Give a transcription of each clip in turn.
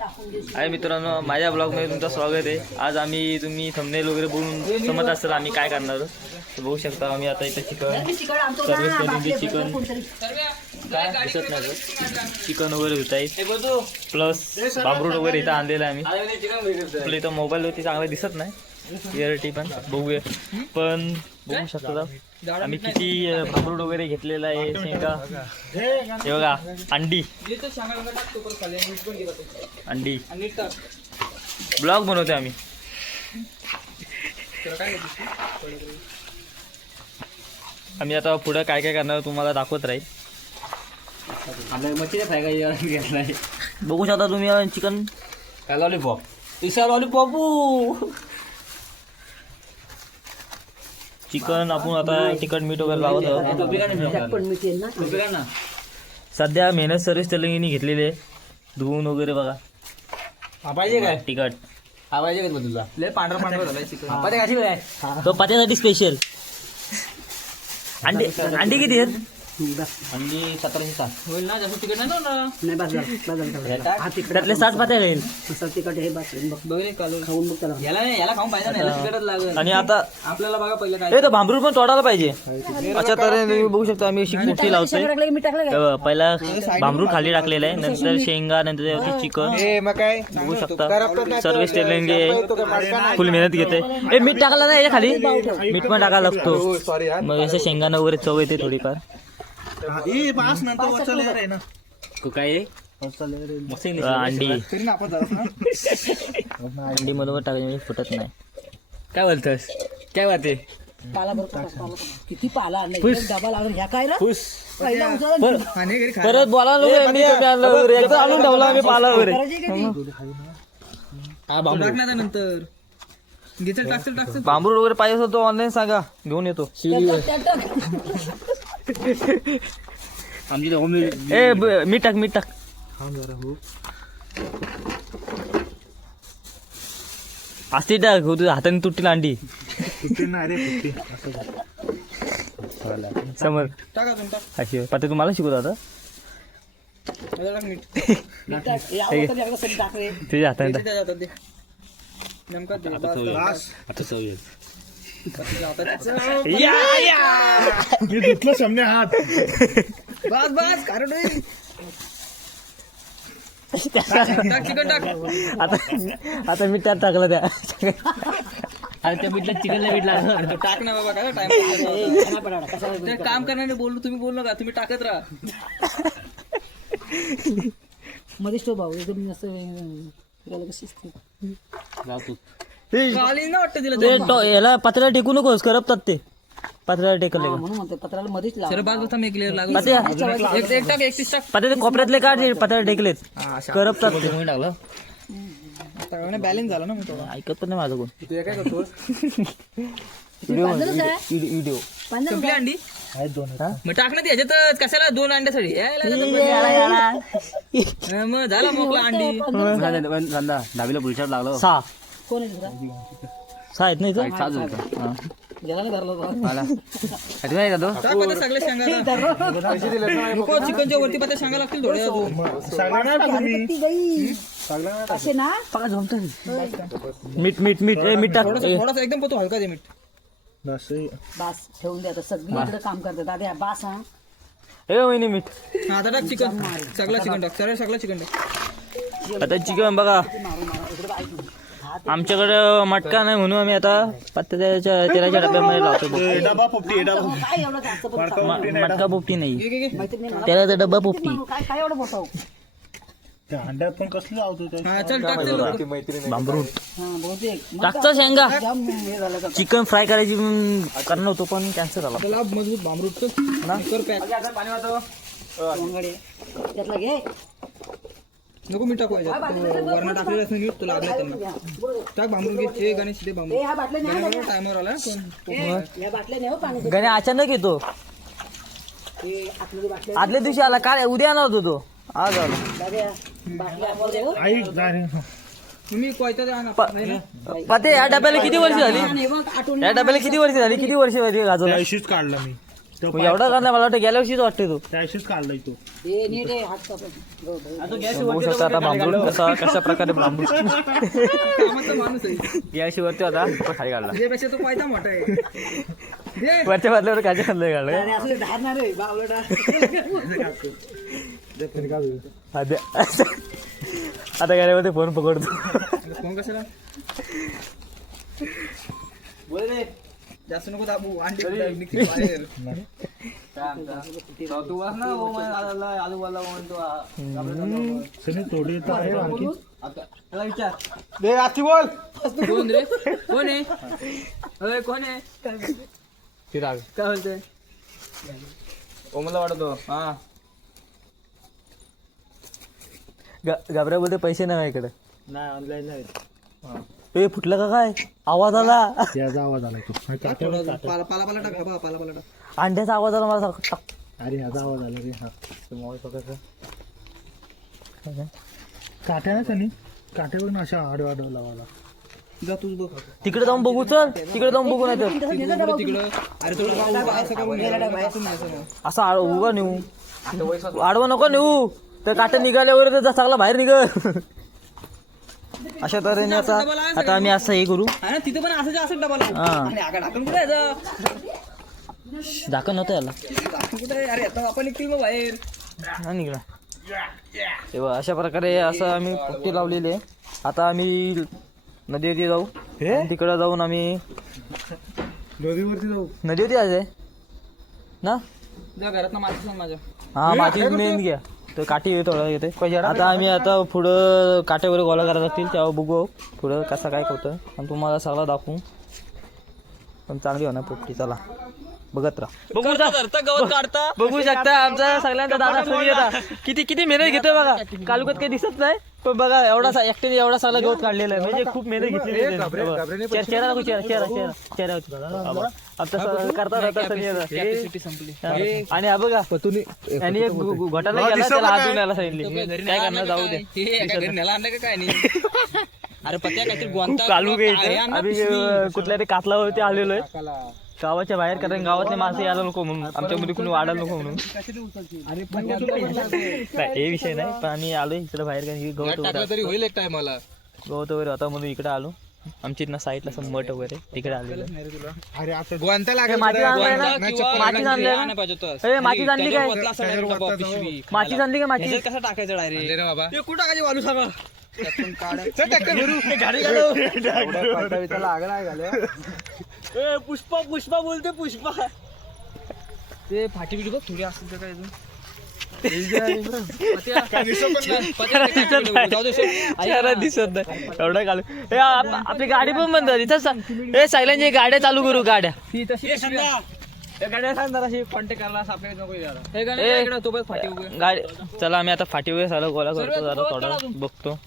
हाय मित्रांनो, माझ्या ब्लॉगमध्ये तुमचं स्वागत आहे. आज तुम्ही थंबनेल वगैरे बघून समजत असेल आम्ही काय करणार आहोत. बघू शकता आम्ही आता इथे चिकन काय दिसत नाही, चिकन वगैरे होत आहे. प्लस बांबरूट वगैरे इथं आणलेलं आहे आम्ही. आपलं इथं मोबाईलवरती चांगलं दिसत नाही क्लिअरिटी, पण बघूया. पण बघू शकता आम्ही किती बांबरूट वगैरे घेतलेला आहे. शेंगा हे बघा, अंडी ब्लॉग बनवते आम्ही. आम्ही आता पुढे काय काय करणार तुम्हाला दाखवत राहील. बघू शकता तुम्ही चिकन लॉलीपॉप लॉलीपॉप चिकन आपण आता तिखट मीठ वगैरे लावत आहोत. सध्या मेहनत सर्विस तेलंगणी घेतलेली आहे, धुवून वगैरे बघा. पाहिजे काय तिखट पाहिजे का तुला लय पांढरा झालाय चिकन. तो पात्यासाठी स्पेशल. अंडी अंडी किती आहेत? अंडी 1707 होईल ना, जास्त तिकट नाही त्यातले 7 पात्या घेईल. याला खाऊन पाहिजे ना, याला तिकटच लागेल. आणि आता आपल्याला बघा पहिलं काय तो भांबरूट पण तोडायला पाहिजे. अशा तऱ्हेने तुम्ही बघू शकता आम्ही अशी मोठी लावतोय. पहिला भांबरूट खाली टाकलेला आहे, नंतर शेंगा, नंतर चिकन. बघू शकता सर्विस तेलंगी फुल मेहनत घेते. मीठ टाकला ना याच्या खाली, मीठ पण टाकायला लागतो. मग असं शेंगांना वगैरे चव येते थोडीफार. अंडी अंडी मधून टाकली फुटत नाही. काय बोलतोस, काय बाते किती पाला डबा लागून ह्या काय रे? परत बोला आणून ठेवला आम्ही पाला वगैरे. नंतर बांबरूट वगैरे पाहिजे असेल तो ऑनलाईन सांगा, घेऊन येतो. आमची मीठ टाक मीठ टाक. असती टाक, हाताने तुटतील अंडी समोर. अशी पत्ते तुम्हाला शिकवतो आता. तुझ्या हाताने मी धुतलं सामने हात. बस कारण आता मीठ त्यात टाकलं त्या. आणि त्या मीठला चिकनला मीठ लागलं. टाक ना बाबा, काय टाइम काम करणारे बोललो, तुम्ही बोललो का, तुम्ही टाकत राहा. मध्येच तो भाऊ एकदम असं वाटतं तिला याला पत्र्याला टेकू नकोस, करपतात ते. पत्र्याला टेकले म्हणून म्हणते पत्राला मध्येच लाव. पत्र्या कोपऱ्यातले काढ, पत्र्याला टेकलेत करपतात ते. बॅलन्स झाला ना. ऐकत पण नाही माझं कोण. काय करतोस व्हिडिओ संपली अंडी मग टाक ना ती ह्याच्यातच. कशाला 2 अंड्यासाठी मग झाला मोकळा अंडी. दहावीला पुढच्या लागलो. कोण आहे दुसरा? 6 आहेत नाही गेला नाही धरला तो. टाक आता सगळ्या शेंगा. नको, चिकनच्या वरती पत्या शेंगा लागतील थोड्या अजून. असे ना मीठ मीठ मीठ मीठ टाक. थोडासा एकदम पोतो हलका दे मीठ. बास ठेवून द्या. सगळी इकडे काम करतात दादा. बास हा वहिनी मीठ. हा आता टाक चिकन, सगळं चिकन टाक, सगळं चिकन टाक. आता चिकन बघा, आमच्याकडे मटका नाही म्हणून आम्ही आता पत्त्याच्या तेलाच्या डब्यामध्ये लावतो. काय एवढं जास्त मटका पोपटी नाही, मैत्रिणी मला तेलाचा डब्बा पोपटी. काय एवढं मोठं अंड्यात पण कसलं लावतो ते. हा चल टाक ते लवकर. बांबरूट हा बहुतेक टाकतो शेंगा. जाम हे झालं का चिकन फ्राय करायची करणार होतो पण कॅन्सल झाला. त्याला मजबूत भांबरूट कर पॅक. वंगडे त्यातला घे. नको मीठ टाकू याच्यात. वरण टाकलेलं असं मीठ तुला लागलं त्यांना. टाक भांबरूट घे. चे गणेश दे भांबरूट. ह्या बाटल्या नाही आणत. टायमर आला कोण. या बाटल्या नाही हो पाणी. गणे अचानक येतो. हे आतमध्ये बाटल्या आदल्या दिवशी आला, काय उद्या येणार होतो तो, आज आला. दादा बाटल्या आपण देऊ. आई जा रे. तुम्ही कोयता द्या ना. पते या डब्याला किती वर्ष झाली? आणि हे बघ आठवण या डब्याला किती वर्ष झाली? किती वर्ष झाली गाजवला? त्या दिवशीच काढला मी. एवढा का नाही, मला वाटतं गेल्या वर्षीच वाटते तो. त्याशीच काढलाय तो. हे नीट आहे, हात कापून. गो, गो. बघू शकता आता बांबरू कशा प्रकारे बांबरू कामाचा माणूस आहे. याशी वरती होता तो खाली काढला. त्यापेक्षा तो पायथा मोठा आहे. दे. वरच्या बदल्यावर काय खाल्लं काढलं अरे असं धारणार रे बावलटा. आता गेल्यामध्ये फोन पकडतो. फोन कशाला बोल रे, जास्त नको दाबू. अंडे निघतील बाहेर. तू वास ना हो, आजूबाजूला म्हणतो सनी थोडी तर आहे आणखी. त्याला विचार. कोण रे, कोण आहे? अरे कोण आहे? चिराग काय बोलते? ओमला वाटतो. हा घाबऱ्या बोलते पैसे नाही माझ्याकडे. नाही ऑनलाईन नाही. ए फुटलं का काय, आवाज आला. याचा आवाज आलाय तो. पाला पाला टाक बाबा, पाला पाला टाक. अंड्याचा आवाज आला मला सारखा. अरे ह्याचा आवाज आला रे. हा टाक. काट्या ना सनी, काट्या बघ ना अशा आडवाडव लावायला. जा तूच बघ. तिकडे जाऊन बघू, चल तिकडे जाऊन बघू नाही तर तिकडं. अरे थोडं असं का म्हणून असं उगा नेऊ, आडवा नको नेऊ. तर काटा निघाल्यावर तर चांगला बाहेर निघल. अशा तऱ्हेने आता आम्ही असं हे करू. ना तिथं पण असं डबा लावू. हा आणि आगा ढाकण कुठे आहे? झाकण नव्हतं याला. ढाकण कुठे आहे? अरे आता आपण निघतील मग बाहेर. हा निघला तेव्हा. अशा प्रकारे असं आम्ही पोटी लावलेली आहे. आता आम्ही नदीवरती जाऊ. तिकडं जाऊन आम्ही नदीवरती जाऊ. नदीवरती आहे ना. जा घरात ना माती सांग माझ्या. हा माझी मेन घ्या, तर काठी थोडं येते. आता आम्ही आता पुढं काटे वगैरे गोळा करायला लागतील, तेव्हा बघू पुढं कसं काय करतं आणि तुम्हाला सगळं दाखवू. पण चांगली होणार पोपटी. चला बघत राहा. बघू शकता आमचा सगळ्यांचा दादा सोनी होता. किती मेहनत घेतोय बघा. कालुकत काही दिसत नाही पण बघा एवढा एकट्याने एवढा सगळा गवत काढलेला आहे. म्हणजे खूप मेहनत घेतलेली आहे. चेहरा दाखव, चेहरा करता राहता सनी होता. संपली. आणि हा बघा आणि एक घोटाला गेला, त्याला हात धुवून यायला सांगितले. काय करणार, जाऊ दे. नेला आणलं का काय नाही? अरे पत्या काहीतरी गोंता कालू घ्यायचं. आम्ही कुठल्या तरी कातलावरती आलेलो आहे गावाच्या बाहेर, कारण गावातले मासे यायला नको म्हणून, आमच्यामध्ये कोणी वाढायला नको म्हणून. हे विषय नाही, पण आम्ही आलो इकडे बाहेर, कारण गवत वगैरे होईल एक टायमाला. गवत वगैरे होता म्हणून इकडे आलो. आमच्या इथनं साईडला असं मठ वगैरे तिकडे आलेलं. अरे आता गोंता माती आणलाय ना, माती आणली माती आणली काय, माती आणली काय, माती कसं टाकायचं डायरेक्ट बाबा. कुठं टाकायची वालू सांगा. पुष्पा पुष्पा बोलते पुष्पा. ते फाटी बिटी बघ थोडी असेल तर काय दिसत नाही एवढं कालू. आपली गाडी पण बंद तिथं. सायलेंट गाड्या चालू करू, गाड्या कॉन्टॅक्ट करायला तो फाटी गाडी. चला आम्ही आता फाटी वगैरे सगळं गोळा करतो, जरा थोडा बघतो,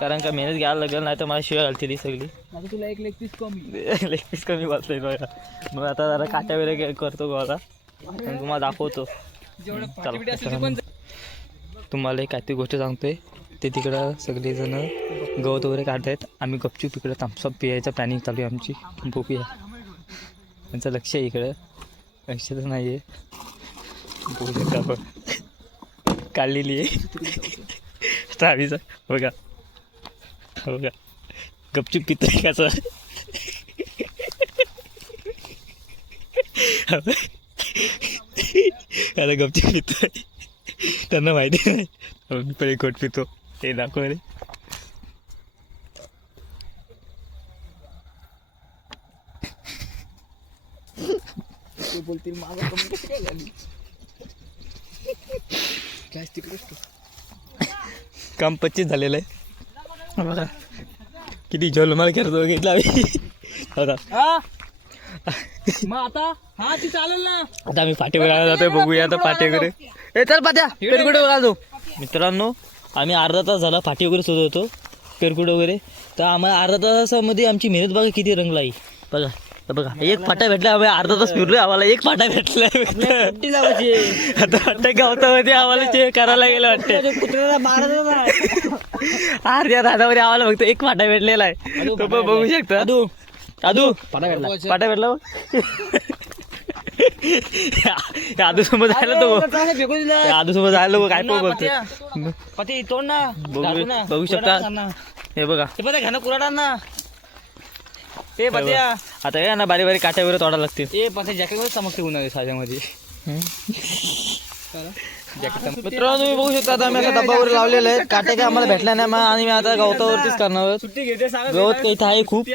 कारण का मेहनत घ्यायला लागेल, नाही तर मला शिवाय घालते ती सगळी. तुला एक लेग पीस कमी लेग पीस कमी बसतोय मग आता जरा काट्या वगैरे करतो गोळा आणि तुम्हाला दाखवतो. तुम्हाला एक काहीतरी गोष्ट सांगतोय. ते तिकडं सगळेजण गवत वगैरे काढतायत, आम्ही गपचूप इकडं थम्सअप पियायचं प्लॅनिंग चालू आहे आमची. बघूया, त्यांचं लक्ष आहे इकडं, लक्ष तर नाही आहे. बघू शकता आपण काढलेली आहे चावीचा. बघा बघा गपचूप पितोय कसं. आता गपचूप पितोय, त्यांना माहिती नाही. मी पण एक घोट पितो, ते दाखव रे. बोलतील माझा काम 25 झालेलं आहे. बघा किती झोलमाल करतो घेतला बघा. मग आता हा ती चालेल ना. आता आम्ही फाटे वगैरे जातोय, बघूया आता फाटे वगैरे. ए चल पात्या पेरकुट घालतो. मित्रांनो आम्ही अर्धा तास झाला फाटी वगैरे शोधत होतो, पेरकुट वगैरे. तर आम्हाला अर्धा तासामध्ये आमची मेहनत बघा किती रंगला आहे. बघा बघा एक फाटा भेटला, आम्ही अर्धा तास फिरलोय, आम्हाला एक फाटा भेटला. आता वाटतं गावतामध्ये आम्हाला ते करायला गेलं वाटतं. अर्ध्या राधामध्ये आम्हाला फक्त एक फाटा भेटलेला आहे, तो पण बघू शकता. अदू फाटा भेटला, फाटा भेटला. आदूसोबत जायला तो आदूसोबत जायला काय पण बोलतोय पती तोड ना बघू शकता हे बघा ते पत्या घ्या ना कुराडा ना ते पत्या आता काय ना बारी बारी काट्या वगैरे तोडायला लागतील ते पत्या जॅकेट मध्ये चमकते उन्हाळी साच्यामध्ये मित्रांनो तुम्ही बघू शकता आता आम्ही आता डब्बावर लावलेले आहेत काट्या काय आम्हाला भेटल्या नाही आणि मी आता गवतावरतीच करणार आहोत. सुट्टी घेते सांगा गवत काही इथं आहे खूप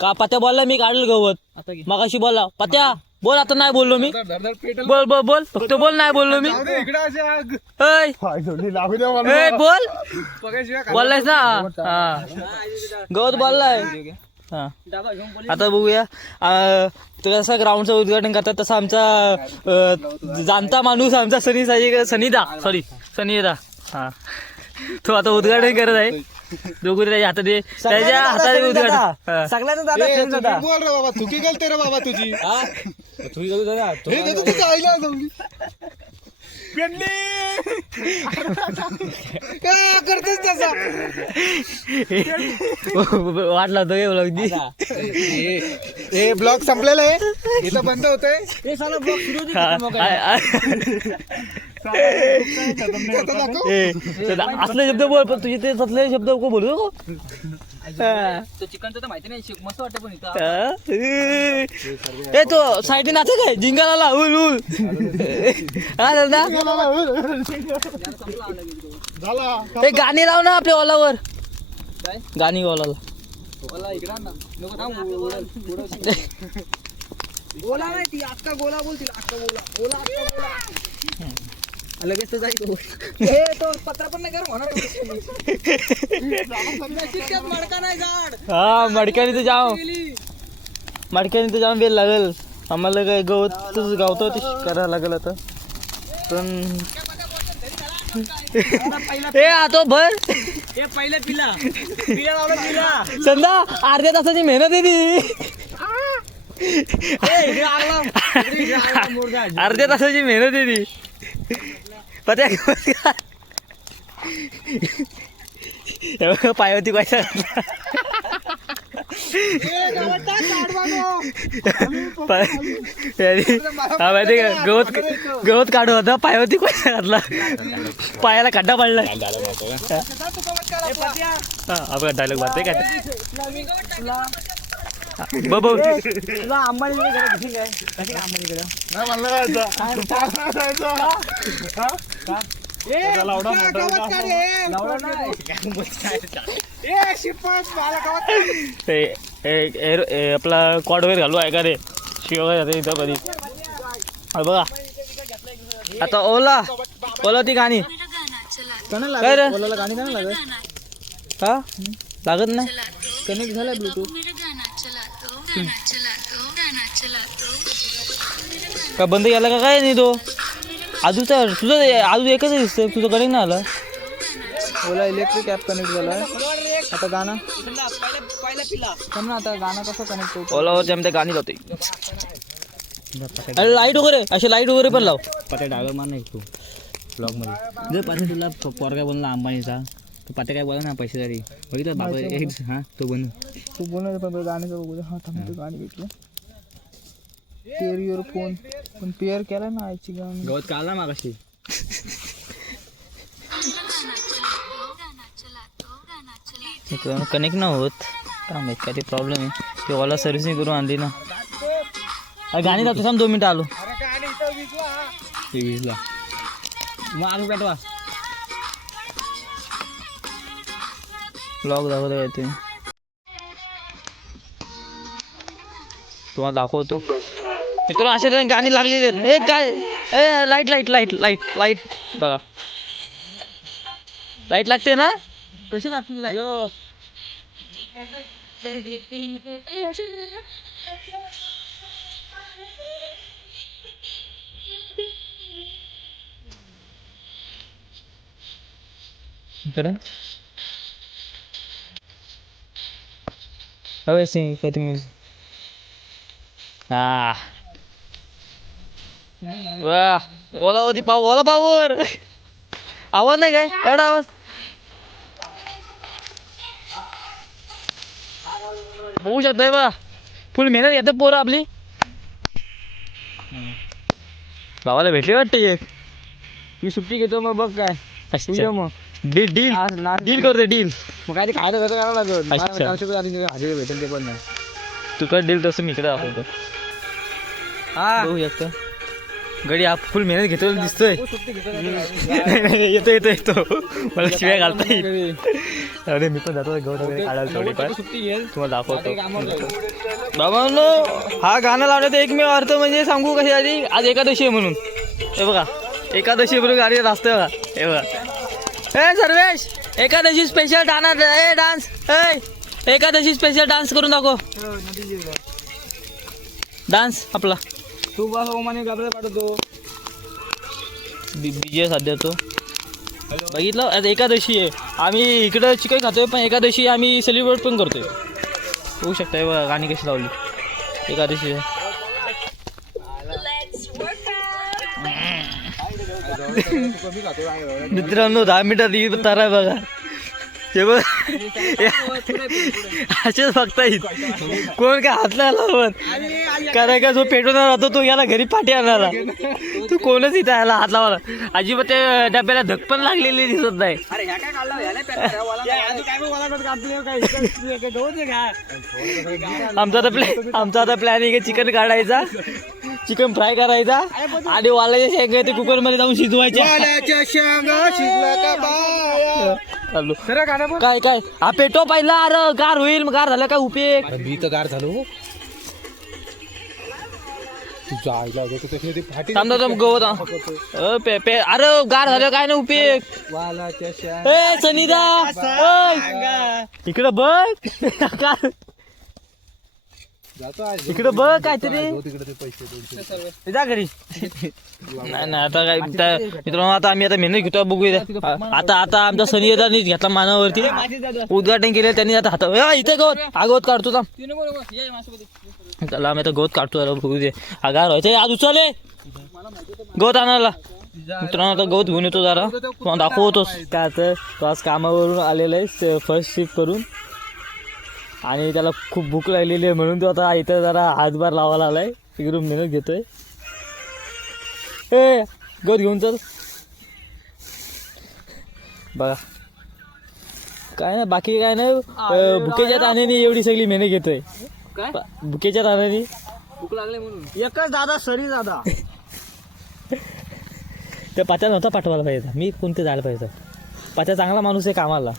का पत्या बोलला मी काढलं गवत मगाशी बोलला पत्या बोल आता नाही बोललो मी बोल बोल बोल फक्त बोल नाही बोललो मी ऐ, बोल बोललायस ना हा गवत बोललाय हा आता बघूया तो जसा ग्राउंडचं उद्घाटन करतात तसा आमचा जाणता माणूस आमचा सनीदा हा तो आता उद्घाटन करत आहे दोघे त्याच्या हातात त्याच्या हाताने उद्घाटन सगळ्यांना दादा बोल रे बाबा चुकी गेलते रे बाबा तुझी करतेच तसा वाटला होतो अगदी हे ब्लॉग संपलेला आहे इथं बंद होतंय हे साला ब्लॉग सुरू असले शब्द बोल पण तुझे ते तसले शब्द बोलू नको तो चिकनचं तर माहिती नाही मस्त वाटतं पण इथं ए तो साईडने नाचे काय जिंगाला उल उल हा दादा ए गाणी लाव ना आपल्या ओलावर गाणी ओलाला गोला नाही ती अक्का गोला बोलतील अक्का गोला गोला अक्का गोला लगेच तर जाईल हे तो पत्रा पण नाही करू होणार मडका नाही झाड हा मडक्याने तर जाम वेळ लागेल आम्हाला काय गवतच गावतो ते करायला लागेल आता पण ए आतो भर हे पहिले पिला लावलं पिला संधा अर्ध्या तासाची मेहनत आहे ती अर्ध्या तासाची मेहनत आहे ती पत्या पायवती पैसा माहिती का गवत काढू होता पायावरती पैसा घातला पायाला खड्डा पडला आपला डायलॉग मारते काय बाबा तुला अंबानीकडे काय कशी अंबानीकडे आपला कॉड वगैरे घालू आहे का रे शिवाय इथं कधी बघा आता ओला ती गाणी काय रे गाणी काय लागत हा लागत नाही कनेक्ट झालं ब्लूटूथ का बंद केला का काय नाही तो आजूचा तुझं आजू एकच दिसतंय तुझं कनेक्ट नाही आला ओला इलेक्ट्रिक ॲप कनेक्ट झाला आता गाणं पहिला पिला पण ना आता गाणं कसं कनेक्ट होतं ओलावरती आमच्या गाणी लावते अरे लाईट वगैरे असे लाईट वगैरे पण लाव पत्या डायलॉग मार नाही तू ब्लॉगमध्ये जर पाठी तुला पोरगा बनला अंबानीचा तो पत्या काय बोला ना पैसेदारी बघितलं बाबा हां तो बन तू बोलणार पण गाण्याचं बघू हां थांब तो गाणी भेटलं पेअर युअर फोन पण पेअर केला ना आयची गाणं गवत काढला मागाशी कनेक्ट नाही होत काय माहित काय ते प्रॉब्लेम आहे ते ओला सर्व्हिसिंग करून आणली ना गाणी लावतो थांब 2 मिनिटं आलो वीजला मग आलो पेटवा ब्लॉग दाखवतो काय ते तुम्हाला दाखवतो मित्रांनो अशा गाणी लागलेली आहेत ए काय ए light light light light light बघा लाईट लागते ना कशी लागते लाईट हवे सिंग काय तुम्ही हा वा ओला होती ओला पावर आवाज नाही काय एवढा आवाज होऊ शकतोय बा फुल मेहनत घेतात पोरं आपली भावाला भेटली वाटतं एक. मी सुट्टी घेतो मग बघ काय अच्छा. मग डील डील डील करते डील. मग काय ते खायला कसं करावं लागत अच्छा. हजेरी भेटेल ते पण नाही. तुला डील तसं मी इकडे दाखवतो. बघू शकतो गडी आप फुल मेहनत घेतो दिसतोय. येतो मला शिवाय घालता येईल. अरे मी पण जातो गवत वगैरे काढायला थोडीफार सुट्टी घेईल तुम्हाला दाखवतो. बाबांनो हा गाणं लावण्याचा एकमेव अर्थ म्हणजे सांगू कशासाठी, आज एकादशी आहे म्हणून. हे बघा एकादशी म्हणून गाडी असतं बघा. हे बघा ए Sarvesh Ekadashi special dance Ekadashi special dance करून दाखव. डान्स आपला तू बस ओमाने गाबला पाठवतो. बीजे सध्या तो बघितलं. आज एकादशी आहे, आम्ही इकडं चिकन खातोय पण एकादशी आम्ही सेलिब्रेट पण करतोय. होऊ शकतं बघा गाणी कशी लावली एकादशी. मित्रांनो 10 मिनिटात ही तारा आहे बघा. हे बघ असेच बघता येईल. कोण काय हात नाही लावत कारण का जो पेटवणार राहतो तो याला घरी पाठी आणणारा. तू कोणच इथं याला हात लावायला अजिबात त्या डब्याला धक पण लागलेली दिसत नाही. आमचा आता प्लॅन आहे चिकन काढायचा, चिकन फ्राय करायचा आणि वालाच्या शेंगा ते कुकर मध्ये जाऊन शिजवायच्या. काय काय हा पेटो पाहिला. अरे गार होईल, गार झालं काय उपयोग. मी तर गार झालो. गवत अरे गार झालं काय ना उपयोग. ए सनीदा इकडं बघ इकडं बघ काहीतरी जा घरी. नाही आता काय मित्रांनो आता आम्ही आता मेहनत घेतो बघूया. आता आमचा सनीदानीच घेतला मानावरती उद्घाटन केलं त्यांनी. आता हात इथे गवत हा गवत काढतो थांब. चला आम्ही आता गवत काढतो बघू दे. हा गार व्हायचं आज उचले गवत आणायला. मित्रांनो आता गवत घेऊन येतो जरा तुम्हाला दाखवतोस. काय तर तो आज कामावरून आलेला आहे फर्स्ट शिफ्ट करून आणि त्याला खूप भूक लागलेली आहे म्हणून तो आता इथं जरा हातभार लावायला आलाय. तिकडून मेहनत घेतोय. ए गवत घेऊन चल. बघा काय ना बाकी काय नाही. भुकेच्या ताण्याने एवढी सगळी मेहनत घेतोय. भुकेच्या ताण्याने भूक लागले म्हणून एकच दादा सरी दादा. त्या पात्या नव्हता पाठवायला पाहिजे. मी कोणते जायला पाहिजे. पात्या चांगला माणूस आहे कामाला.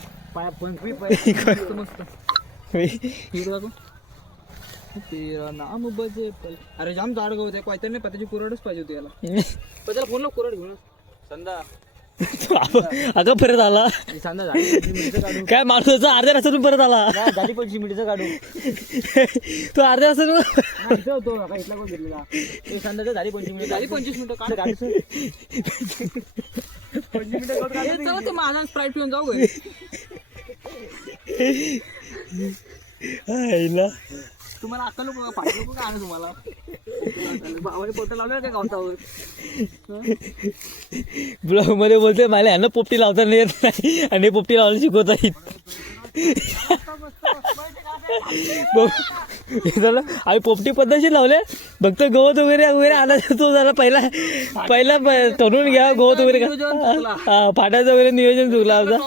अरे जाम जाड गवत आहे. पायथ्याने पत्याची कुरडच पाहिजे होती याला. पत्याला फोन कुरड घेऊन संदा अगं परत आला संदा काय माणूस अर्ध्या रस्त्यातून परत आला. झाली 25 मिनिटं काढू. तो अर्ध्या रस्त्यातून इथला कोण घेतलेला संदा झाली 25 मिनिटं. झाली 25 मिनिटं काढ. 25 मिनिटं माझा स्प्राईट पिऊन जाऊ घरी. तुम्हाला अक्कल पाहिजे लोक का तुम्हाला भावाने पोट लावलं काय गावतावर. ब्लॉग मध्ये बोलते मला ह्यानं पोपटी लावता नाही येत नाही आणि पोपटी लावायला शिकवता येईल. झालं आम्ही पोपटी पद्धतशीर लावले. फक्त गवत वगैरे आणायचा तो जरा पहिला तरुण घ्या गवत वगैरे फाटायचं वगैरे नियोजन चुकला आमचा.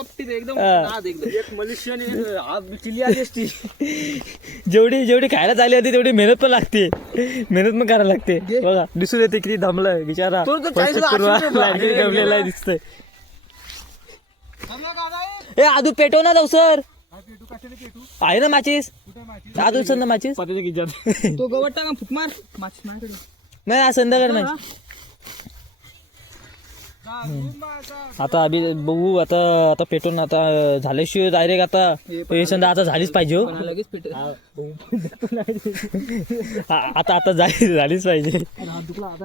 जेवढी खायला चालली होती तेवढी मेहनत पण लागते. मेहनत पण करायला लागते. बघा दिसून येते किती दमलाय बिचारा. दमलेला दिसतंय. ए आदू पेटो ना जाऊ सर आहे ना माचीस. आदू सर ना माचीस तो गवत टाका फुक मार माचीस माझ्याकडे नाही आज संध्याकाळ नाही. आता आम्ही बघू आता पेटून आता झाल्याशिवाय डायरेक्ट आता संध्या आता झालीच पाहिजे. लगेच पेट आता झालीच पाहिजे.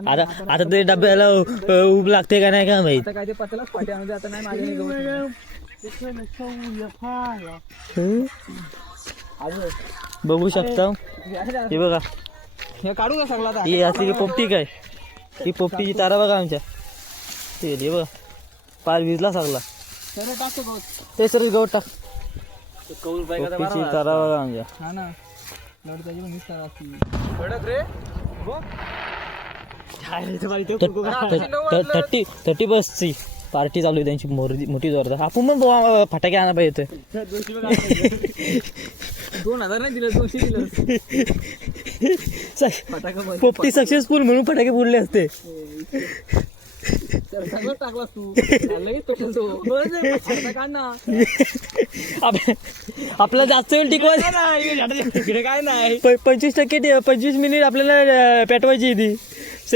आता ते डब्याला उब लागते का नाही का माहित. आता काय ते पत्रालाच पाठी आणू दे. आता नाही माझ्या गवत बघू शकता. हे बघा हे काढू का सगळा. ही असली पोपटी काय ही पोपटीची तारा बघा आमच्या. ते बघा पार विजला सगळा. टाकतो गवत ते सर गवत टाक. पोपटीची तारा बघा आमच्या. हा ना लढ त्याची पण कडक रे. 30 बसची पार्टी चालू आहे त्यांची मोठी जोरदार. आपण पण फटाके आणा पाहिजे 2000 नाही दिलं 200 दिलं. पोपटी सक्सेसफुल म्हणून फटाके फोडले असते. सगळं टाकलास तू लगेच पेटल तो. काढ ना. आपल्याला जास्त वेळ टिकवायचं काय नाही. 25% 25 मिनिट आपल्याला पेटवायची ती.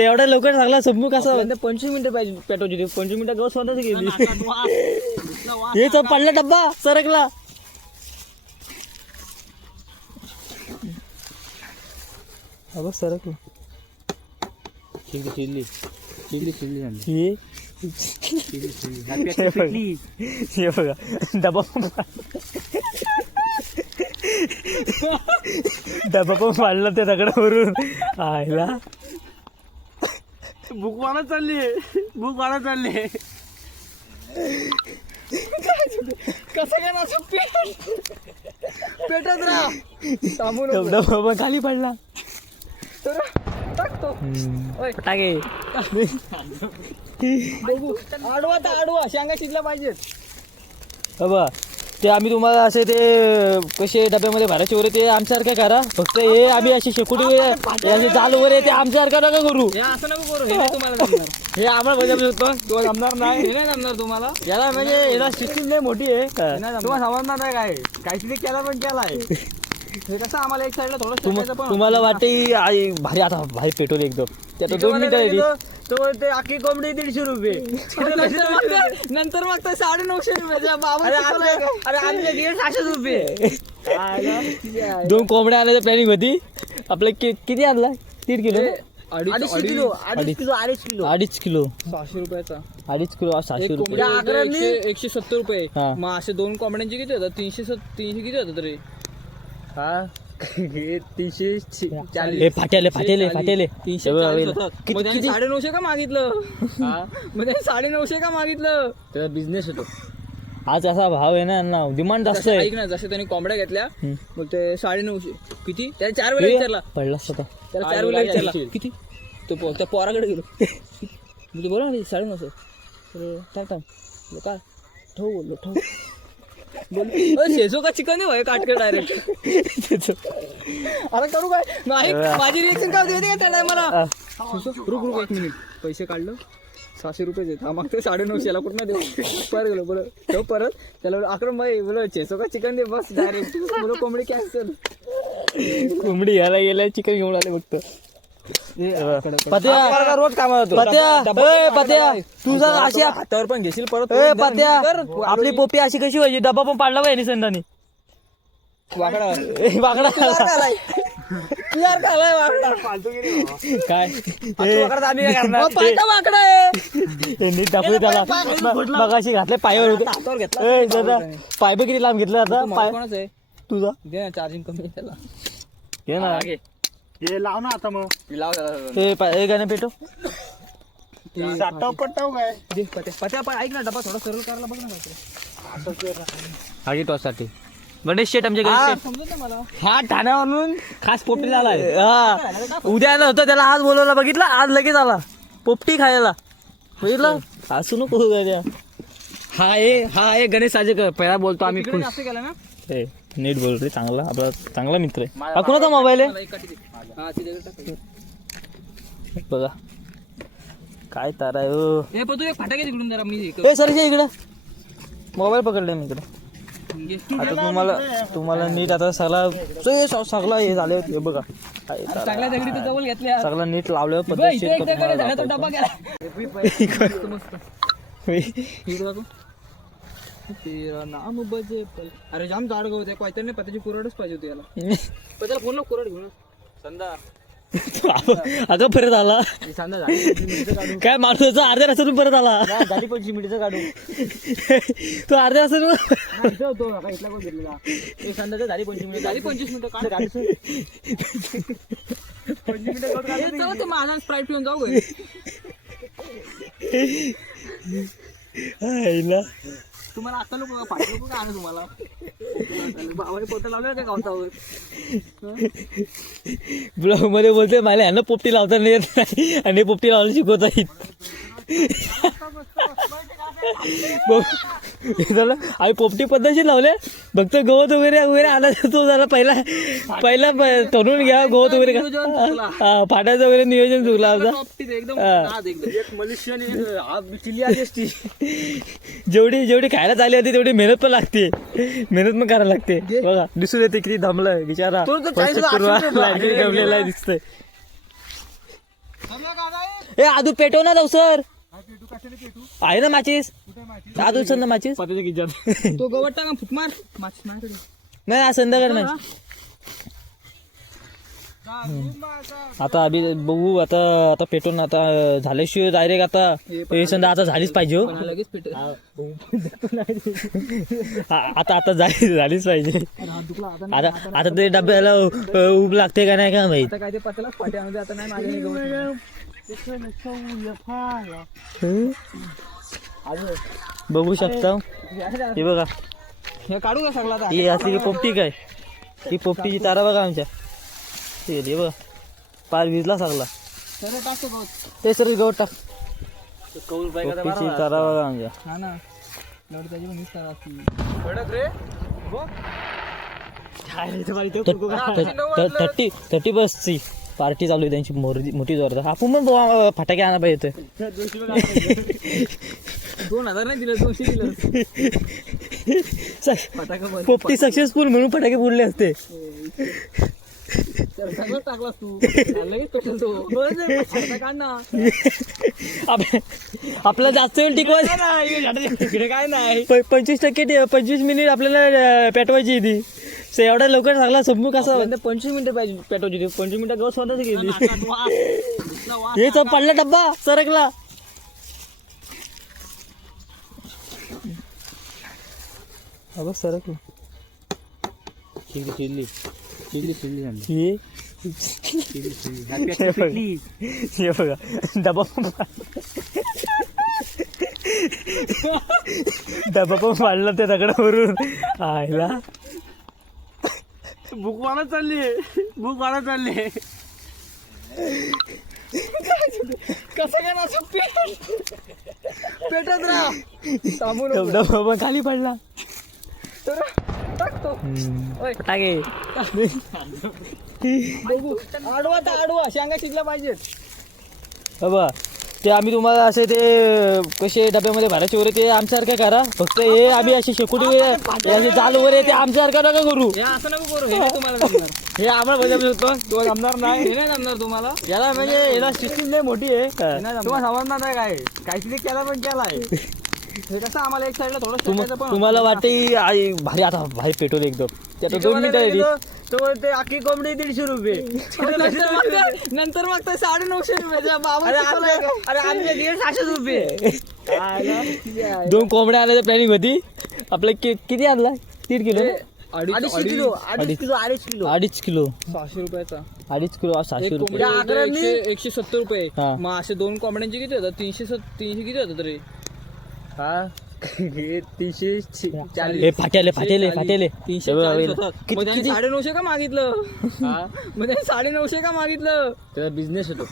एवढ्या लवकर सांगला समजू कसं 25 मिनिटं पाहिजे पेटवायची होती. 25 मिनिटं गवत स्वतःच गेली. हे तो पडला डब्बा सरकला. बघ सरकला. चिल्ली हे बघा डबा पण पाडला त्या दगडावरून. आयला भूक वाढत चालली. कसं काय ना पेटत राहा. डबा पण खाली पडला. टाकतो फटाके आडवा शेंगा शिजल्या पाहिजेत. बाबा ते आम्ही तुम्हाला असे ते कसे डब्यामध्ये भरायचे वगैरे ते आमच्यासारखं करा. फक्त हे आम्ही अशी शेकोटी असे जाल वगैरे ते आमच्यासारखं नका करू. हे असं नको करू. हे नाही तुम्हाला जमणार. हे आम्हाला बजावू शकतो. तुम्हाला जमणार नाही. हे नाही जमणार तुम्हाला. याला म्हणजे याला सिस्टीम नाही मोठी आहे. तुम्हाला समजणार नाही काय काहीतरी केला पण केलाय. हे कसं आम्हाला एक साईडला थोडं तुम्हाला वाटते की भारी आता भारी पेट्रोल एकदम त्यात 2 मिनिटं तो ते आखी कोंबडी 150 रुपये. नंतर मग 950 रुपये. अरे आमच्या 600 रुपये. 2 कोंबड्या आणायची प्लॅनिंग होती. आपलं किती आणला 3 किलो 2.5 किलो 2.5 किलो 600 रुपयाचा 2.5 किलो 600 रुपये. 170 रुपये. हा. मग असे 2 कोंबड्यांचे किती होतात 300 किती होतात तरी. हे 340 फाटेले 340 होतात. मग त्याने 950 का मागितलं. मग त्याने 950 का मागितलं. त्याचा बिझनेस होतो. आज असा भाव आहे ना डिमांड जास्त आहे. ऐक ना जसे त्याने कोंबड्या घेतल्या मग ते 950 किती त्याने 4 वेळा विचारला. पडलाच होता. त्याला 4 वेळा विचारला किती. तो त्या पोराकडे गेलो. म्हणजे बोला ना 950 काय काय ठेव बोललो ठेव बोल. शेजो का चिकन आहे भाई काटके डायरेक्ट. अरे करू काय नाही. माझी रिएक्शन काय होती का त्या टायमाला. रुक 1 मिनिट. पैसे काढलं 600 रुपये देत. हा मागते 950 याला कुठं देऊ. परत गेलो बरं ठेव परत त्याला अक्रम भाई बोल शेजो का चिकन दे बस डायरेक्ट. बोलो कोंबडी कॅन्सल. कोंबडी यायला गेल्या चिकन घेऊन आले फक्त. पत्या रोज कामाला पत्या तुझा अशी हातावर पण घेशील परत. पत्या आपली पोपी अशी कशी व्हायची. डबा पण पाडला पाहिजे संदानी. वाकडा वाकडा काय वाकडा आहे. नीट दाखवू त्याला. मग अशी घातले पायावर होते. पाय बघ किती लांब घेतलं आता. पाय कोणाच आहे तुझा दे ना चार्जिंग कमी त्याला. घे ना हे लाव ना आता मग लाव हे गाणं पेटो. साठाव पट्टाव काय पत्या पण ऐक ना डबा थोडा सरळ करायला बघ ना. आगी टॉससाठी गणेश शेठ आमच्या घरी. समजत ना मला. हा ठाण्यावरून खास पोपटी आलाय. हा उद्या आला होता त्याला आज बोलवला. बघितला आज लगेच आला पोपटी खायला. बघितलं असू नको उद्या. हा आहे गणेश साजेकर. पहिला बोलतो आम्ही खुश. असं केलं ना नीट बोल रे. चांगला आपला चांगला मित्र आहे. हा कोणाचा मोबाईल आहे बघा काय तारा आहे. हे पण तू एक फटाके तिकडून जरा मी सर इकडं मोबाईल पकडले मी इकडे. आता तुम्हाला नीट आता सगळा हे झाले होते बघा. चांगल्या दगडी तर जवळ घेतल्या सगळं नीट लावलं डबा गेला. नाम बजे अरे जाम जाड गवत आहे. काहीतरी नाही पत्याची कुरडच पाहिजे होती याला. त्याला फोन कुरड घेऊन संदा अगं परत आला संदा काय माणूस अर्ध्या रस्त्यातून परत आला. झाली 25 मिनिटं काढू. तो अर्ध्या रस्त्यातून होतो इथला कोण घेतलेला. संध्याचं झाली 25 मिनिटं. झाली 25 मिनिटं काढ. 25 मिनिटं ते माझा स्प्राईट पिऊन जाऊ तुम्हाला आता लोक पाठी लोक आणू तुम्हाला बाबाने पोट लावलं त्या गावतावर ब्लॉग मध्ये बोलते मला यांना पोपटी लावता नाही येत नाही आणि पोपटी लावायला शिकवता येईल. आम्ही पोपटी पद्धतशीर लावले फक्त गवत वगैरे आला तो जरा पहिला तरुण घ्या गवत वगैरे फाटायचं वगैरे नियोजन चुकला आमचा. जेवढी खायला चालली होती तेवढी मेहनत पण लागते मेहनत पण करायला लागते बघा दिसून येते किती दमलं बिचारा गमलेला दिसतंय. ए आदू पेटव ना जाऊ सर आहे ना माचीस आदू सर ना माचीस तो गवत टाका फुटमार माचीस माझ्याकडे नाही आज संध्याकाळ नाही. आता आम्ही बघू आता पेटवून आता झाल्याशिवाय डायरेक्ट आता संध्या आता झालीच पाहिजे हो. लगेच पेट आता झालीच पाहिजे आता ते डब्याला ऊब लागते का नाही का माहित. आता काय ते पतला फाटे आणून आता नाही माझ्या गवत बघू शकता हे बघा हे काढू का सगळा आता ही असली पोपटी काय ही पोपटीची तारा बघा आमच्या हे बघा पार भिजला सगळा सर टाकतो गवत ते सर गवत टाक पोपटीची तारा बघा आमच्या. हा ना लढताची पण दिसतात असती 30 बसची पार्टी चालू आहे त्यांची मोठी जोरदार. आपण पण फटाके आणा पाहिजे 2000 नाही दिलं 200 दिलं फटाका पोपटी सक्सेसफुल म्हणून फटाके फोडले असते. सगळं टाकलास तू लगेच पेटल तो काढ ना आपला जास्त वेळ टिकवायचं काय नाही 25 मिनिट आपल्याला पेटवायची ती एवढ्या लवकर सांगला समजू कसं 25 मिनिटं पाहिजे पेटवायची 25 मिनिटं गवत स्वतःच गेली हे तो पडला डब्बा सरकला. बघ सरकला चिडली हे बघा डबा पण पाडला ते दगडावरून आयला भूक वाढत चालली कसं काय ना पेटत राहा डबा पण खाली पडला टाकतो फटाके आडवा शेंगा शिजला पाहिजेत. बाबा ते आम्ही तुम्हाला असे ते कसे डब्यामध्ये भरायचे वगैरे ते आमच्यासारखं करा फक्त हे आम्ही अशी शेकोटी असे जाल वगैरे ते आमच्यासारखं नका करू. हे असं नको करू हे तुम्हाला जमणार हे आम्हाला बजावू शकतो तुम्हाला जमणार नाही हे नाही जमणार तुम्हाला याला म्हणजे याला सिस्टीम नाही मोठी आहे तुम्हाला समजणार नाही काय काहीतरी केला पण केलाय हे कसं आम्हाला एक साईडला थोडं तुम्हाला वाटते भारी आता भारी पेट्रोल एकदम त्यात 2 मिनिटं ते अख्खी कोंबडी 150 रुपये नंतर मग 950 रुपये अरे आमच्या 700 रुपये 2 कोंबड्या आणायची प्लॅनिंग होती आपलं किती आणला 3 किलो 2.5 किलो 600 रुपयाचा 2.5 किलो 600 रुपये 170 रुपये हा. मग असे 2 कोंबड्यांचे किती होतात 300 किती होतात तरी हे फाटेले 950 का मागितलं मग 950 का मागितलं त्याचा बिझनेस होतो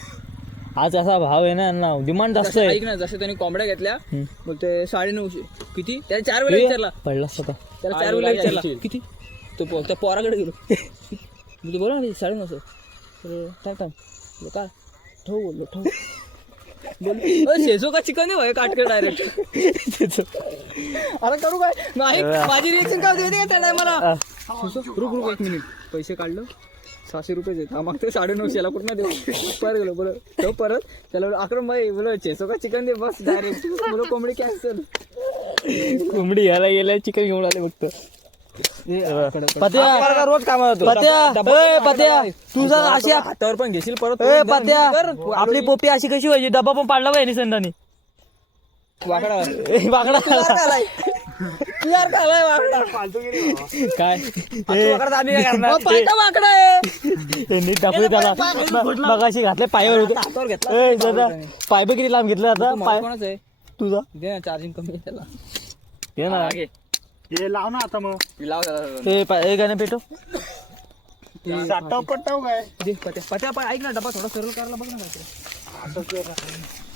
आज असा भाव आहे ना डिमांड जास्त आहे. ऐक ना जसे त्यांनी कोंबड्या घेतल्या मग ते 950 किती त्याला 4 वेळा विचारला पडला होता त्याला 4 वेळा विचारला किती तो त्या पोराकडे गेलो म्हणजे बोला ना 950 का ठेव बोललो ठेव शेजो का चिकन आहे भाई काटकर डायरेक्ट अरे करू काय नाही माझी रिएक्शन काय होती का त्या टायमाला रुक 1 मिनिट पैसे काढलं 600 रुपये देत मग ते 950 कुठं देऊ परत गेलो बोल तो परत त्याला अक्रम भाई बोल शेजो का चिकन दे बस डायरेक्ट बोलो कोंबडी कॅन्सल कोंबडी घ्यायला गेल्या चिकन घेऊन आले फक्त रोज कामात तुझा अशी हातावर पण घेशील परत पत्या आपली पोपटी अशी कशी व्हायची डबा पण पाडला पाहिजे संदानी वाकडा काय त्याला मगाशी घातले पायावर होते पाय किती लांब घेतलं आता पाय तुझा चार्जिंग कमी त्याला ये ना हे लाव ना आता मग हे गाणं पेटो साठाव पट्टाव काय ऐक ना डबा थोडा सरळ करायला बघ ना.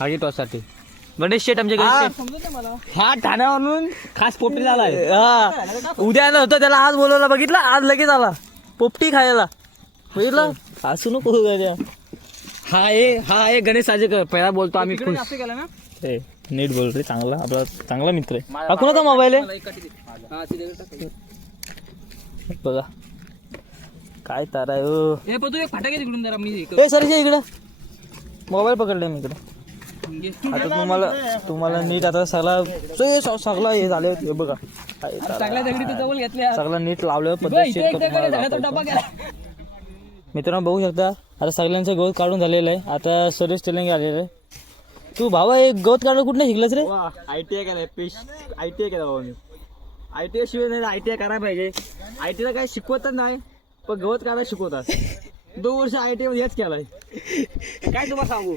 आगी टॉससाठी गणेश शेट आमच्या गणेश शेट हा ठाण्यावरून खास पोपटी झालाय. हा उद्या आलं होतं त्याला आज बोलवलं बघितलं आज लगेच आला पोपटी खायला बघितलं असू नको उद्या. हा आहे गणेश साजेकर पहिला बोलतो आम्ही खुश. असं केलं ना ए, नीट बोल रे चांगला आपला चांगला मित्र आहे. हा कोणाचा मोबाईल आहे बघा काय तारा आहे ओ. हे पण तू एक फाटा घे तिकडून जरा मी ए सर इकडं मोबाईल पकडलाय मी इकडं. आता तुम्हाला नीट आता सगळा हे झाले हे बघा काय तारा. चांगल्या दगडी तू जवळ घेतल्या सगळं नीट लावलं पद्धतशीर तो डबा गेला. मित्रांनो बघू शकता आता सगळ्यांचं गवत काढून झालेलं आहे. आता सर्विस टेलिंग आलेलं आहे. तू भावा एक गवत काढलं कुठं शिकलंस रे ITI केलाय ITI केला बाबा मी. ITI शिवाय नाही ITI करायला पाहिजे. ITI ला काय शिकवतच नाही पण गवत काढायला शिकवतात. 2 वर्ष ITI मध्ये हेच केलाय. काय तुम्हाला सांगू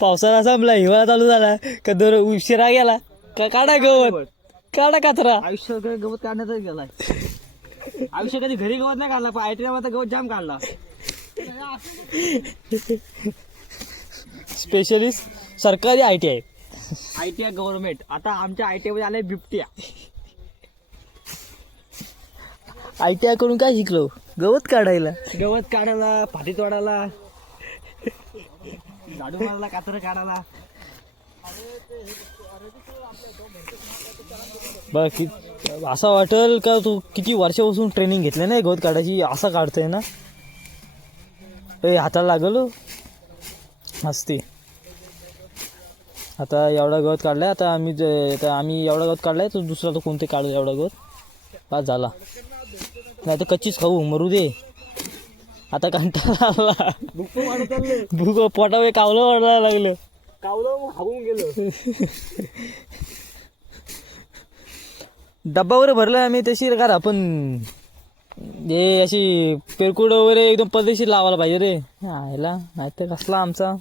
पावसाळा संपला हिवाळा चालू झाला का दर उशिरा गेला का काढा गवत काढा कचरा. आयुष्य गवत काढण्यातच गेलाय. आयुष्य कधी घरी गवत नाही काढला पण ITI मध्ये गवत जाम काढला. स्पेशलिस्ट सरकारी ITI ITI गव्हर्नमेंट. आता आमच्या ITI मध्ये आले बिबट्या. ITI करून काय शिकलो गवत काढायला. गवत काढायला फाटी तोडायला झाडू मारायला कातर काढायला. बघ असं वाटेल का तू किती वर्षापासून ट्रेनिंग घेतली नाही गवत काढायची असं काढतोय ना. ए हाताला लागल असते. आता एवढा गवत काढलाय आता आम्ही एवढा गवत काढलाय तर दुसरा तो कोणते काढू एवढा गवत पास झाला नाही तर कच्चीच खाऊ मरू दे. आता कंटाळा आला भूक पोटावे कावलं वाढायला लागलं कावलं हागून गेलं. डब्बा वगैरे भरला आम्ही तशी का आपण हे अशी पेरकुड वगैरे एकदम पद्धतशीर लावायला पाहिजे रे ह्याला नाही तर कसला आमचा.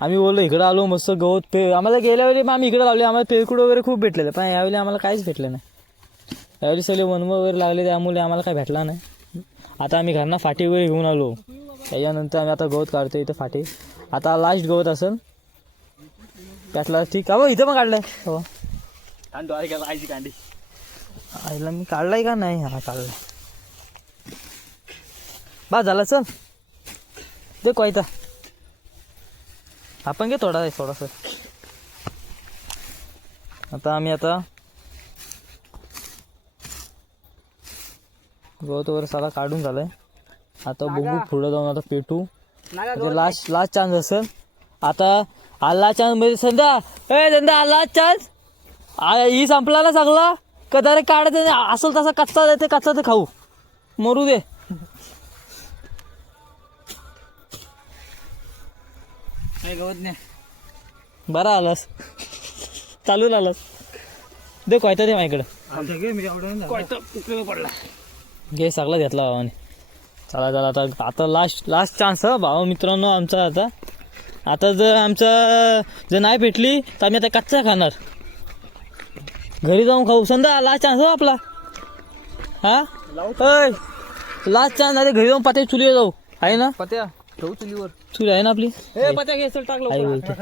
आम्ही बोललो इकडं आलो मस्त गवत आम्हाला गेल्या वेळी आम्ही इकडे लावले आम्हाला पेरकुड वगैरे खूप भेटलेलं पण यावेळी आम्हाला काहीच भेटलं नाही. यावेळी सगळे वनव वगैरे लागले त्यामुळे आम्हाला काही भेटला नाही. आता आम्ही घरना फाटी वगैरे घेऊन आलो त्याच्यानंतर आम्ही आता गवत काढतो इथं फाटी. आता लास्ट गवत असेल त्यातला ठीक आहे इथं पण काढलंय हो आईची कांडी आईला मी काढलाय का नाही हा काढलाय बा झाला चल दे कोयता आपण घे थोडासा. आता आम्ही गवत वगैरे सारा काढून झालाय. आता बघू पुढे जाऊन आता पेटू लास्ट चान्स असेल. आता आला चान्स म्हणजे संध्या आला चान्स ही संपला ना सगळा कदा रे काढायचं असेल तसा कच्चा देते कच्चा ते खाऊ मरू दे. गवत नाही बरा आलास चालून आलास दे कोयता दे माझ्याकडं पडला. घे सगळा घेतला भावाने. चला आता लास्ट चान्स हा भावा मित्रांनो आमचा. आता जर नाही भेटली तर आम्ही आता कच्चा खाणार घरी जाऊन खाऊ. संध्या लास्ट चान्स हो आपला हा लास्ट चान्स आहे घरी जाऊन पात्या चुलीवर जाऊ आहे ना. पत्या ठेवू चुलीवर चुली आहे ना आपली पत्या घे टाकलं. आई बोलते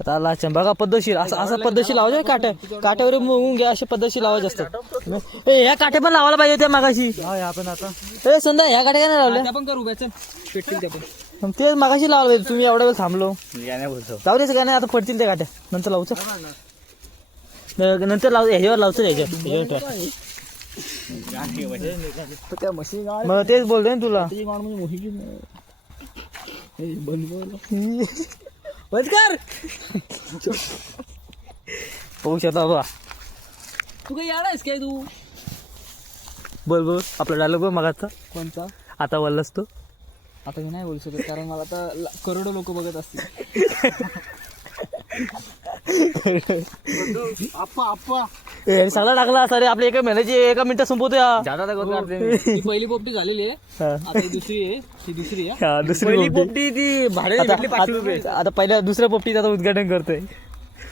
आता लास्ट बघा पद्धतशीर असं पद्धतशीर लावायचं काट्यावर मोगून घ्या असे पद्धतशीर लावायचे असतात. ह्या काट्या पण लावायला पाहिजे होत्या मागाशी. आपण आता ए संध्या ह्या काट्या काय नाही लावल्या आपण करू बेचन पेटतील त्या पण. तेच मागाशी लावलं पाहिजे. तुम्ही एवढा वेळ थांबलो जाऊ द्यायचं काय नाही आता पडतील त्या काट्या नंतर लावचं नंतर ह्याच्यावर लावचं ह्याच्यावर मग तेच बोलतोय ना तुला होऊ शकता बाबा. तू काही याडायस काय तू बोल आपला डायलॉग बघ मगाचा कोणता. आता बोललास तू. आता मी नाही बोलू शकत कारण मला आता करोडो लोक बघत असतील. सगळा टाकला असा रे आपल्या एका महिन्याची एका मिनिटात संपवतो. ही पहिली पोपटी झालेली आहे आता ही दुसरी आहे ही दुसरी आहे. दुसरी पोपटी ती भाडे आता पहिल्या दुसऱ्या पोपटीचं आता उद्घाटन करतोय.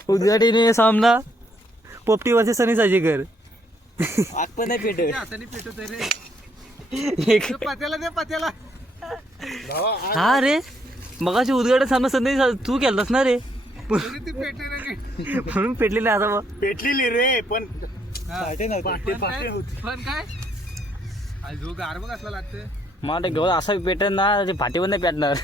उद्घाटन सामना पोपटी वर्सेस सनी साजेकर. आग पण नाही पेट हा रे मगाशी उद्घाटन सामना सनी तू केलतास ना रे म्हणून पेटली नाही आता मग. पेटलेली रे पण पाटे होती. मला गवत असा पेटेल ना ते फाटीवर नाही पेटणार.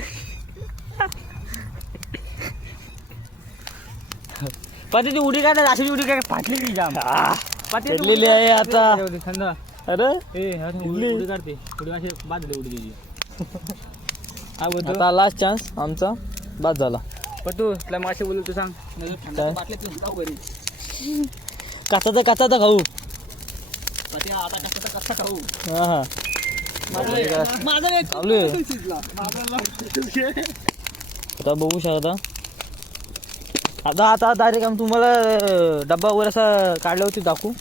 पण ती उडी काय अशी उडी काय फाटली ती जाम पेटलेली आहे आता. अरे उडी काढते उडी अशी बाद झाली उडी त्याची. आता लास्ट चान्स आमचा बाद झाला. पण तू तुला मासे बोलू तू सांग काय? काचाचा खाऊ. आता कसा खाऊ हा हा चालू आहे. आता बघू शकता आता डायरेक्ट आम्ही तुम्हाला डब्बा वगैरे असा काढल्यावरती दाखवू.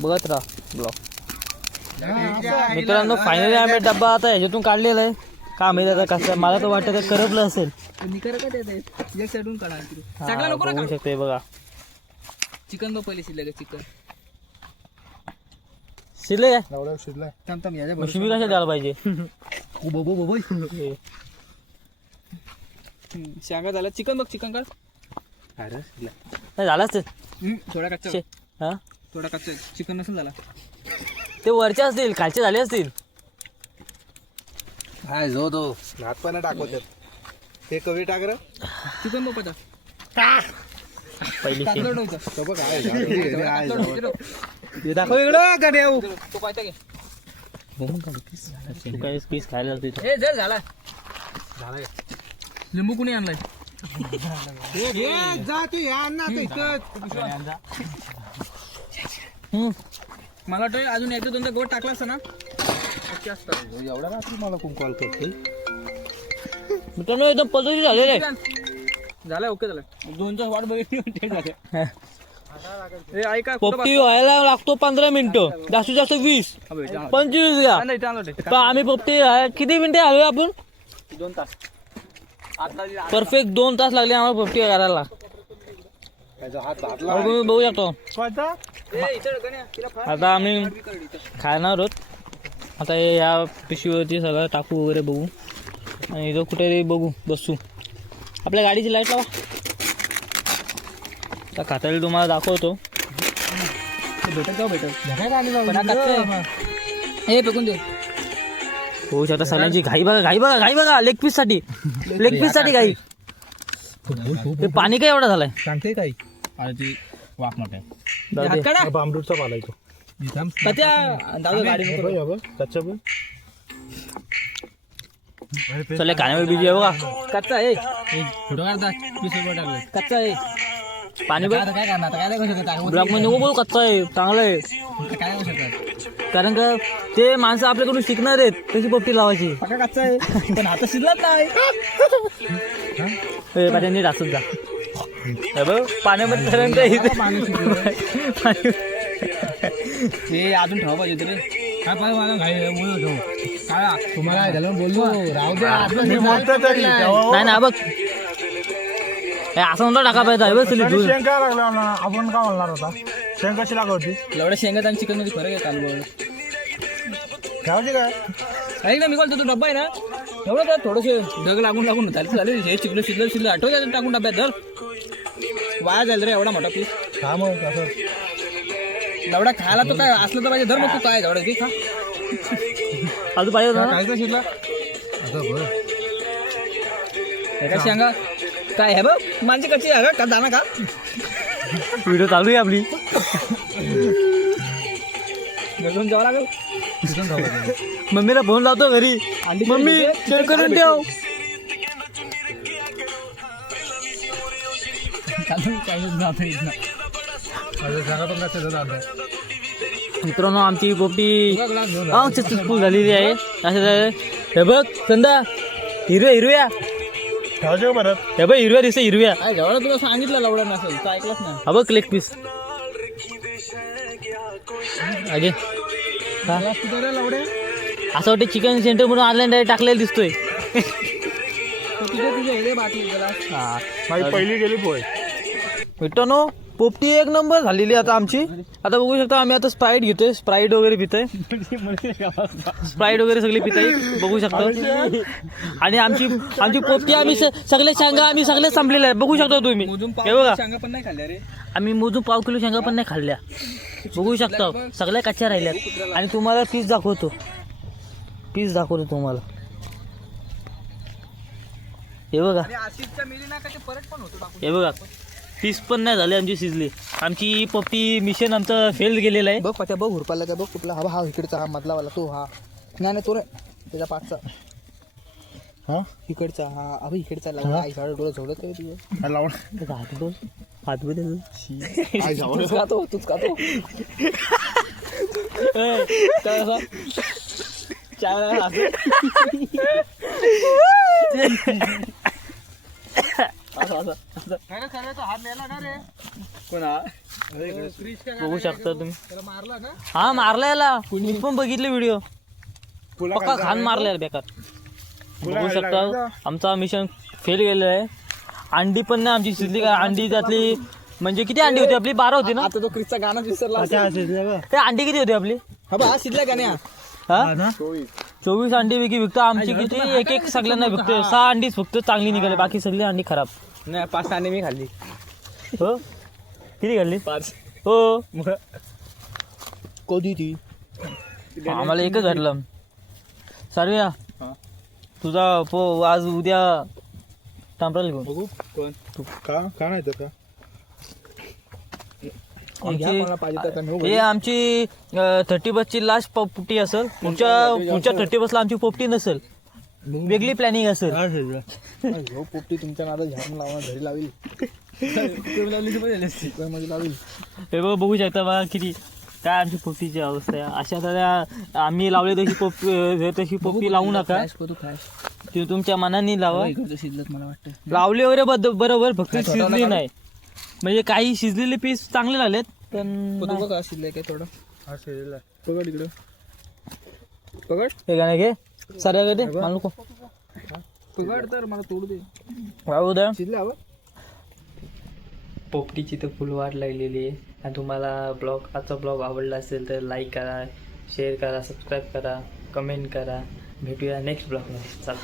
बघत राहा ब्लॉग. मित्रांनो फायनली आम्ही डब्बा आता ह्याच्यातून काढलेला आहे. का माहिती आता कसं मला तर वाटतं ते करपलं असेल. हा, बघू शकते बघा चिकन बघ पहिले शिल्लक चिकन शिरले काय एवढा शिजलाय. शिमी कशा द्यायला पाहिजे. शेंगा झाला चिकन बघ चिकन काढ नाही झालाच ते. थोडा कच्चा शे, हा थोडा कच्चा चिकन नसेल झाला. ते वरचे असतील खालचे झाले असतील. हाय जो तो हात पण दाखवतात ते कवी टाक रे. चिकन बघ पचा पहिली शेंग. तो बघ आहे दाखव इकडं गाडी तो पाहता घे तू काय पीस खायला लागतो इथं. ए जर झाला लिंबू कुणी आणलाय मला वाटतं अजून एकदा दोनदा गोट टाकला असता ना एवढा रात्री मला कोण कॉल करते. मित्रांनो एकदम पद्धती झालेले झालं ओके झालं दोनचा वाट बघितली झाले. ए ऐका पोपटी व्हायला लागतो 15 मिनिटं जास्तीत जास्त 20 25 घ्या. पण आम्ही पोपटी किती मिनिटे आलो आपण 2 तास परफेक्ट 2 तास लागले आम्हाला पोपटी करायला. त्याचा हात घातला तुम्ही बघू शकतो. आता आम्ही खाणार आहोत. आता हे या पिशवीवरती सगळं टाकू वगैरे बघू आणि इथं कुठे बघू बसू. आपल्या गाडीची लाईट लावा. आता खाताला तुम्हाला दाखवतो. हे फेकून दे होऊ शकता सगळ्यांची घाई बघा लेग पीस साठी घाई. ते पाणी काय एवढा झालाय सांगते काही अरे ती वाफ मोठा जाऊ दे. बांबरूचा पालायचो कच्चा पण चले खाण्यावर बिजी आहे बघा. कच्चा आहे फोटो काढता 20 रुपये टाकले कच्चा आहे पाणी बघ आता काय करणार आता काय करू शकत ब्लॉक मध्ये नको बोलू कच्चा आहे चांगलं आहे. काय करू शकत कारण का ते माणसं आपल्याकडून शिकणार आहेत कशी पोपटी लावायची. पक्का कच्चा आहे पण आता शिजलाच नाही पाण्याने डासत जा. हे बघ पाण्यामध्ये पर्यंत हे अजून ठेवा पाहिजे तरी काय पाहिजे मला घाई बोलू काय तुम्हाला काय झालं बोललो राहू दे नाही ना बघ हे असं म्हणतो टाका पाहिजे बस शेंग काय लागला आपण काय म्हणणार होता शेंग कशी लागवती एवढ्या शेंगात आणि चिकन मध्ये फरक आहे कालू ठेवायची काय ऐक ना मी बोलतो तो डब्बा आहे ना एवढं का थोडंसे ढग लागून झाले हे शिकलं आठवत त्याच्यात टाकून डब्यात धर वाया जाईल रे एवढा मोठा पीस हा मग असं एवढा खायला तो काय असलं तर पाहिजे धर मग तू काय एवढं की खा अजून पाहिजे होतं ना? काय शिजला काय शेंगा काय आहे बघ माझी कच्ची आहे का दाना का व्हिडिओ चालू आहे आपली. घेऊन जावं लागेल मम्मीला फोन लावतो घरी मम्मी शेअर करून ठेव. मित्रांनो आमची पोपटी सक्सेसफुल झालेली आहे. असं हे बघ संदा हिरव्या ठेवायचे परत हे बघ हिरव्या दिसते हिरव्या. जेवढा तुला सांगितलं लवडा नसेल तर ऐकलंच ना हा बघ लेग पीस अगे असं वाटतं चिकन सेंटर म्हणून ऑनलाईन डायरेक्ट टाकलेला दिसतोय. तुझे हे बाटली माझी पहिली गेली पोय मित्रांनो पोपटी एक नंबर झालेली आता आमची. आता बघू शकता आम्ही आता स्प्राईट घेतोय, स्प्राईट वगैरे पितोय, स्प्राईट वगैरे सगळी पिताय बघू शकता. आणि आमची पोपटी आम्ही सगळे शेंगा आम्ही सगळे संपलेले आहे बघू शकता तुम्ही. हे बघा पण नाही खाल्ल्या रे. आम्ही मोजून 1/2 किलो शेंगा पण नाही खाल्ल्या बघू शकता. सगळ्या कच्च्या राहिल्यात. आणि तुम्हाला पीस दाखवतो तुम्हाला. हे बघा हे बघा पीस पण नाही झाले आमची शिजली. आमची पोपटी मिशन आमचं फेल गेलेलं आहे. बघ पत्या बघ हुरपाला काय बघ कुठला हा इकडचा हा मधलावाला तो हा नाही तो रे त्याच्या पाठचा हा इकडचा हा अबे इकडचा लावा आईसाडा डोळा झोडत काय तुझं लावण हात बदल तूच खातो बघू शकता तुम्ही. हा मारला याला मी पण बघितले व्हिडिओ. पक्का खान मारलाय बेकार. बघू शकता आमचा मिशन फेल गेलेलं आहे. अंडी पण नाही आमची शिजली का. अंडी त्यातली म्हणजे किती अंडी होती आपली 12 होती ना. आता तो क्रिसचा गाणं विसरला ते अंडी किती होती आपली. हा बा शिजल्या गाण्या हा 24 अंडी पैकी विकतो. आमची किती एक सगळ्यांना विकतो. 6 अंडीच फक्त चांगली निघाली बाकी सगळी अंडी खराब. नाही 5 अंडी मी खाल्ली. हो किती खाल्ली 5 हो कधी ती आम्हाला एकच भेटलं. सर्व्या तुझा आज उद्या टांपराला घेऊन बघू कोण का नाही तर का हे आमची 30 बसची लास्ट पोपटी असेल. पुढच्या 30 बसला आमची पोपटी नसेल. वेगळी प्लॅनिंग असेल. हो पोपटी तुमच्या नादात झाडून लावणार घरी लावेल लावेल. हे बघ बघू शकता बघा किती काय आमची पोपटीची अवस्था आहे. अशा तऱ्या आम्ही लावले तशी पोपटी लावू नका. ते तुमच्या मनाने लावा. शिजलत मला वाटतं लावले वगैरे बरोबर फक्त शिजली नाही. म्हणजे काही शिजलेले पीस चांगले झालेत पण नाही. बघा शिजलंय काय थोडं हा शिजला पकड इकडं पकड हे गाणं घे साऱ्या कडे मला नको पकड तर मला तोडू दे वाहू द्या. शिजलं हवं. पोपटीची तर फुल वाट लागलेली आहे. आणि तुम्हाला आजचा ब्लॉग आवडला असेल तर लाईक करा, शेअर करा, सबस्क्राईब करा, कमेंट करा. भेटूया नेक्स्ट ब्लॉगमध्ये. चला.